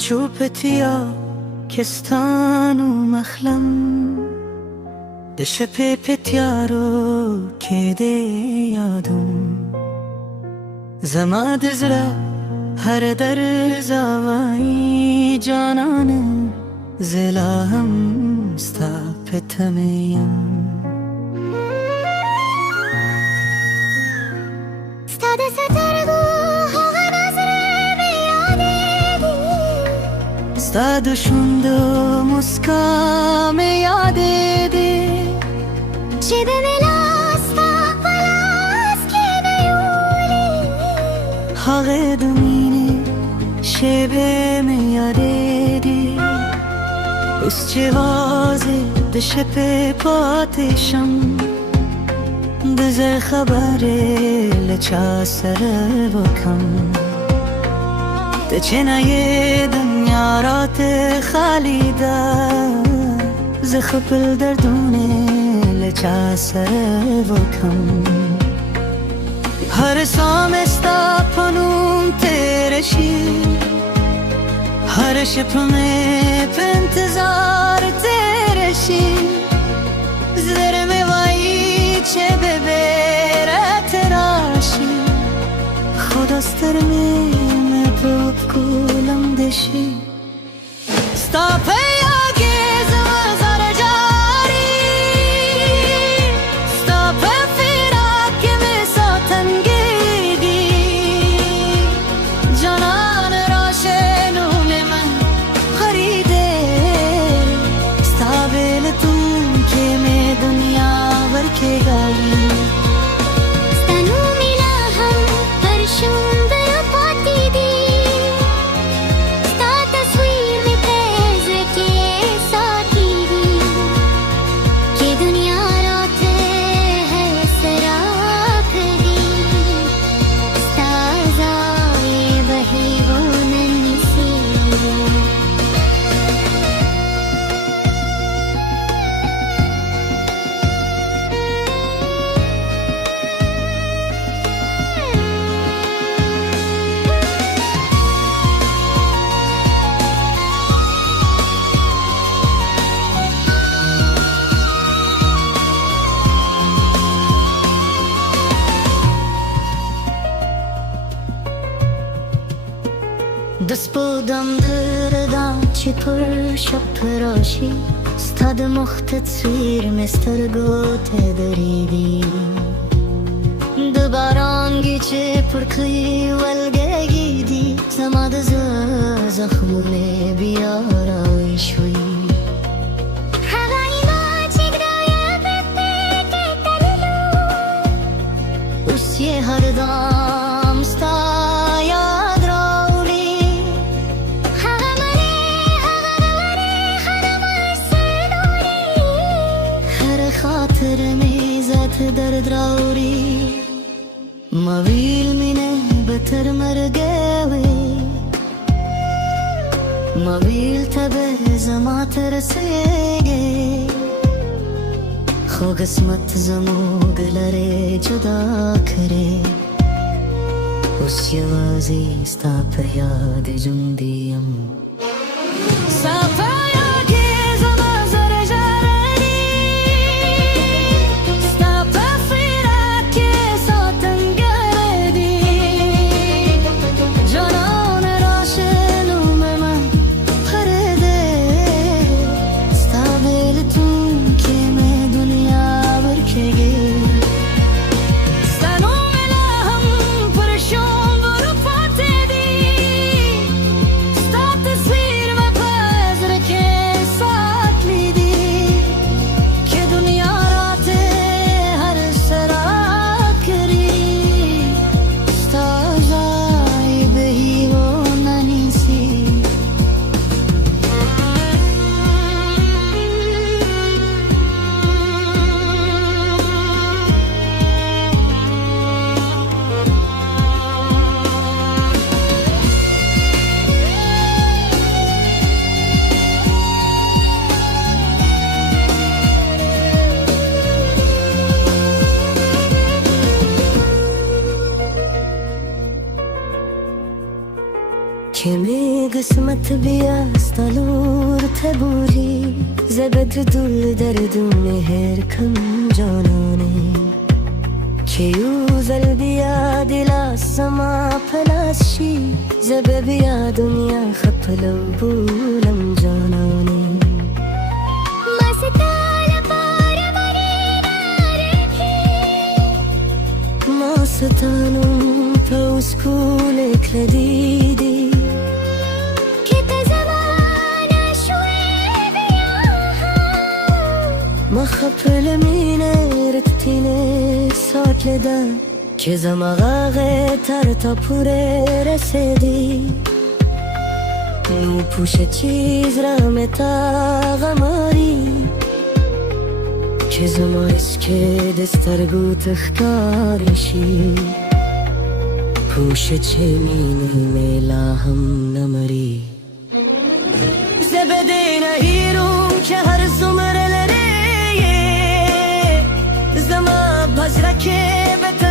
چوبتیا کستان و مخلم دش پتیا رو که ده یادم زماد زرا هر در زوایی جانانه زلا هم ستا پتمیم ستاد سترگو حق نظر میاده دی ستاد شوندو مسکام یاده دی چه به ملاستا پلاس که نیولی حق دمینه شبه میاده دی اس چه وازه دشه پی پاتشم دزر خبره لچا سر بکم دچنای دنیا رات خالی دا زخبل دردونه لچا سر بکم هر سامستا پنوم ترشی هر شب میں پنتظار ترشی زر میں وای چه ببرت راشی خداستر میں پوپ کولم دشی ستاپ یاگز مزار جاری ستاپ فراق میں ساتن گیدی جانان راشنون من خریده ستابل تم که میں دنیا بر کے گائی ستنو ملا ہم پرشون بر پاتی دی ستا تصویر میں پیز کے ساتھی دی کہ دنیا رات ہے سراک دی ستا زائے بہی وہ ننسی دست بودم دردم چی پر شب راشی ستاد مخت تصویر مسترگوت دریدی دوبارانگی چه پر کلی ولگه گیدی زماد زخمونه بیارای شوی هوایی ما چگرای بپه که تللو اسی هر دام ستا یاد راولی هر خاطر میزت درد راوری مویل مینه بتر مرگوی مویل تبه زما ترسیگی خو قسمت زموگ لره جدا کره اس یوازی ستا په یاد جوندیم که قسمت بیاستالور تبوری زبد دل دردون هر کم جانانه کیو زل بیا دل سما پلاشی زب بیا دنیا خپلو بولم جانانه मस्ताल पार मरे ماستانم پوسکول کلدیدی كت زمان شوي بياها ما خپل مینه رتینه ساکلده که زمغاغه تر تا پوره رسیدی نو پوش چیز را متا غماری که زما اسکه دسترگو تخکارشی پوش چه مینه میلا هم نمری زبده نهیرم که هر زمره لره زما بزرکه بتر